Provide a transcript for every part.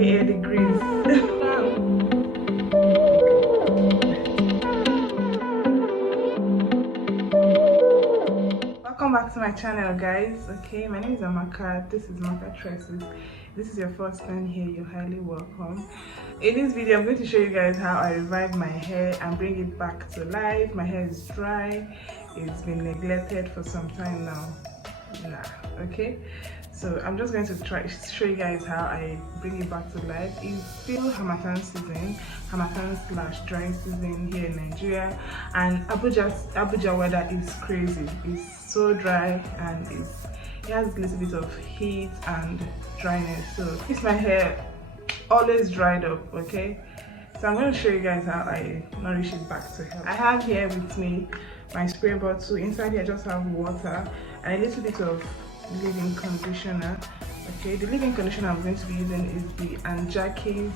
degrees. Welcome back to my channel, guys. Okay, my name is Amaka. This is Mahkatresses. This is your first time here, you're highly welcome. In this video, I'm going to show you guys how I revive my hair and bring it back to life. My hair is dry, it's been neglected for some time now. Okay, so I'm just going to try show you guys how I bring it back to life. It's still Harmattan season, Harmattan/dry season here in Nigeria, and Abuja weather is crazy. It's so dry and it has a little bit of heat and dryness, so it's my hair always dried up. Okay, so I'm going to show you guys how I nourish it back to health. I have here with me my spray bottle. Inside here I just have water and a little bit of leave-in conditioner. Okay, the leave-in conditioner I'm going to be using is the Amaca's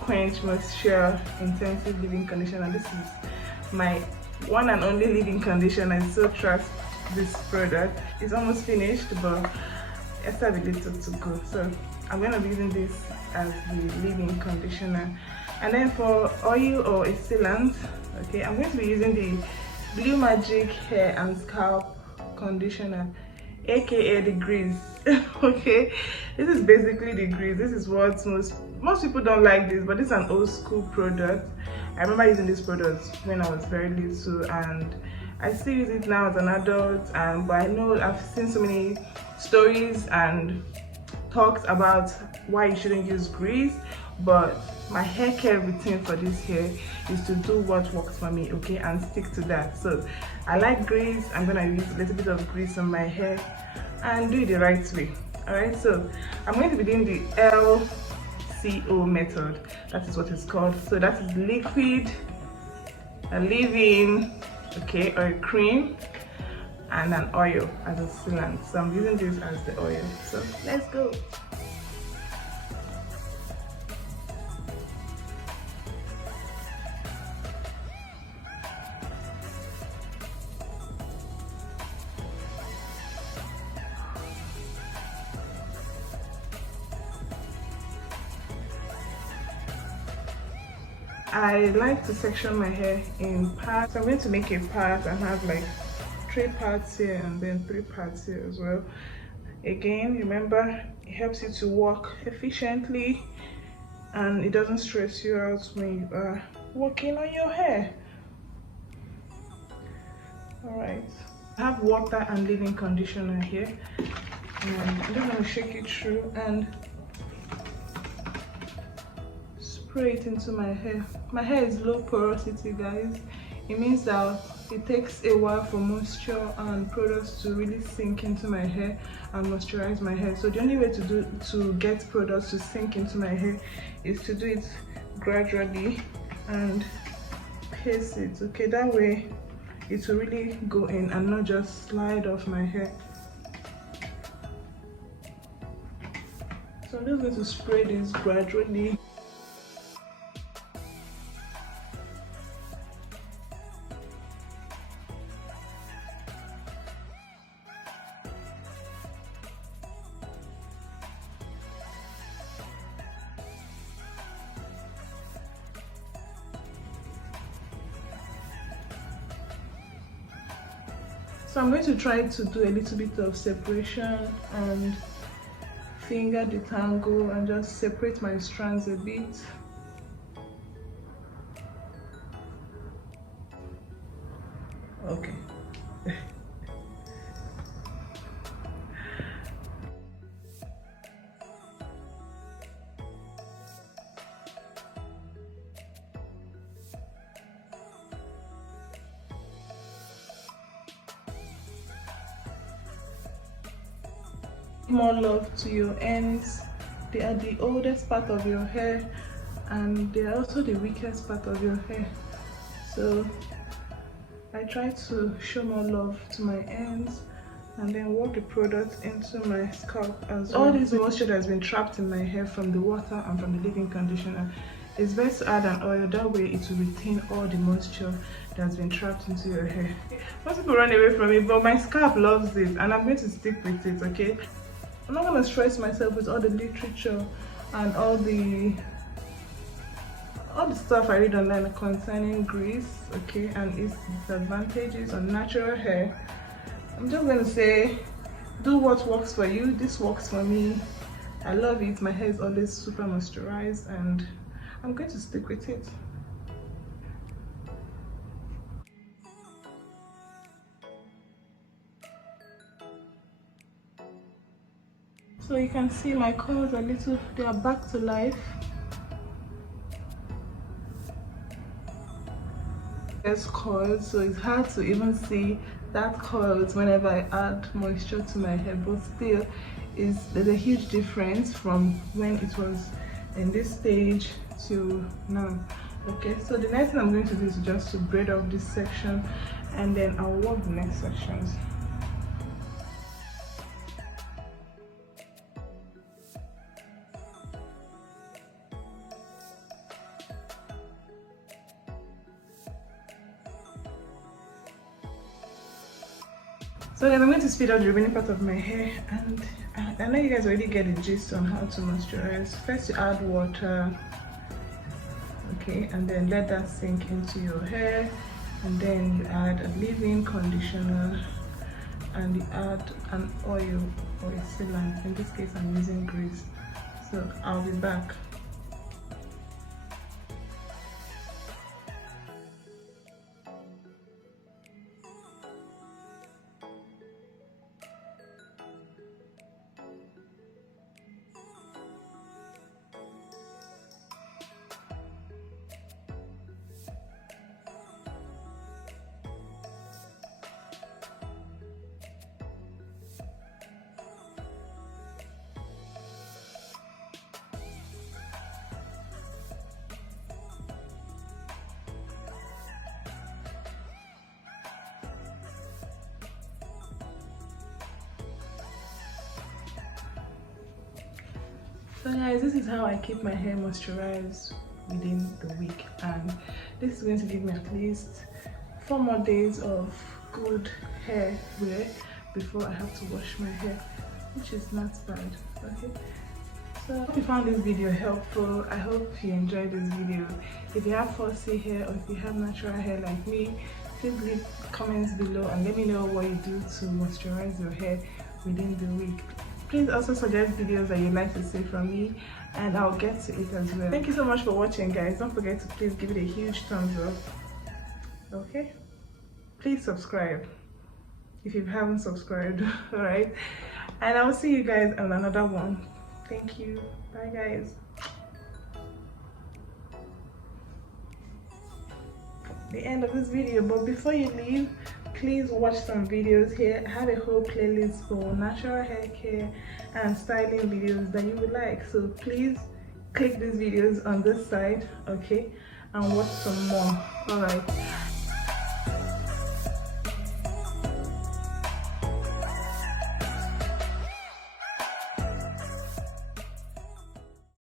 Quench Moisture Intensive Leave-in Conditioner. This is my one and only leave-in conditioner. I so trust this product. It's almost finished, but I still have a little to go, so I'm going to be using this as the leave-in conditioner. And then for oil or a sealant, okay, I'm going to be using the Blue Magic Hair and Scalp Conditioner, aka the grease. Okay, this is basically the grease. This is what most people don't like this, but it's an old school product. I remember using this product when I was very little, and I still use it now as an adult. But I know I've seen so many stories and talks about why you shouldn't use grease, but my hair care routine for this hair is to do what works for me, okay, and stick to that. So I like grease. I'm gonna use a little bit of grease on my hair and do it the right way. All right, so I'm going to be doing the LCO method. That is what it's called. So that is liquid, a leave-in, okay, or a cream, and an oil as a sealant. So I'm using this as the oil. So let's go. I like to section my hair in parts. I'm going to make a part and have like 3 parts here and then 3 parts here as well. Again, remember, it helps you to work efficiently and it doesn't stress you out when you are working on your hair. All right, I have water and leave-in conditioner here, and I'm just going to shake it through and spray it into my hair. My hair is low porosity, guys. It means that it takes a while for moisture and products to really sink into my hair and moisturize my hair. So the only way to get products to sink into my hair is to do it gradually and pace it. Okay, that way it will really go in and not just slide off my hair. So I'm just going to spray this gradually. So I'm going to try to do a little bit of separation and finger detangle and just separate my strands a bit. Okay. More love to your ends. They are the oldest part of your hair and they are also the weakest part of your hair, so I try to show more love to my ends and then work the product into my scalp as well. All this moisture that has been trapped in my hair from the water and from the leave-in conditioner, it's best to add an oil. That way it will retain all the moisture that's been trapped into your hair. Most people run away from it, but my scalp loves it and I'm going to stick with it. Okay, I'm not going to stress myself with all the literature and all the stuff I read online concerning grease, okay, and its disadvantages on natural hair. I'm just gonna say, do what works for you. This works for me. I love it. My hair is always super moisturized and I'm going to stick with it. So you can see my curls they are back to life. There's curls, so it's hard to even see that curls whenever I add moisture to my hair, but still there's a huge difference from when it was in this stage to now. Okay, so the next thing I'm going to do is just to braid off this section, and then I'll work the next sections. So then I'm going to speed up the remaining part of my hair, and I know you guys already get the gist on how to moisturize. First you add water, okay, and then let that sink into your hair, and then you add a leave-in conditioner, and you add an oil or a sealant. In this case I'm using grease. So I'll be back. So guys, this is how I keep my hair moisturized within the week, and this is going to give me at least 4 more days of good hair wear before I have to wash my hair, which is not bad. Okay, so I hope you found this video helpful. I hope you enjoyed this video. If you have 4C hair or if you have natural hair like me, please leave comments below and let me know what you do to moisturize your hair within the week. Please also suggest videos that you'd like to see from me, and I'll get to it as well. Thank you so much for watching, guys. Don't forget to please give it a huge thumbs up. Okay, please subscribe if you haven't subscribed. All right, and I will see you guys on another one. Thank you. Bye guys. The end of this video, but before you leave, please watch some videos here. I have a whole playlist for natural hair care and styling videos that you would like, so please click these videos on this side, okay, and watch some more. All right,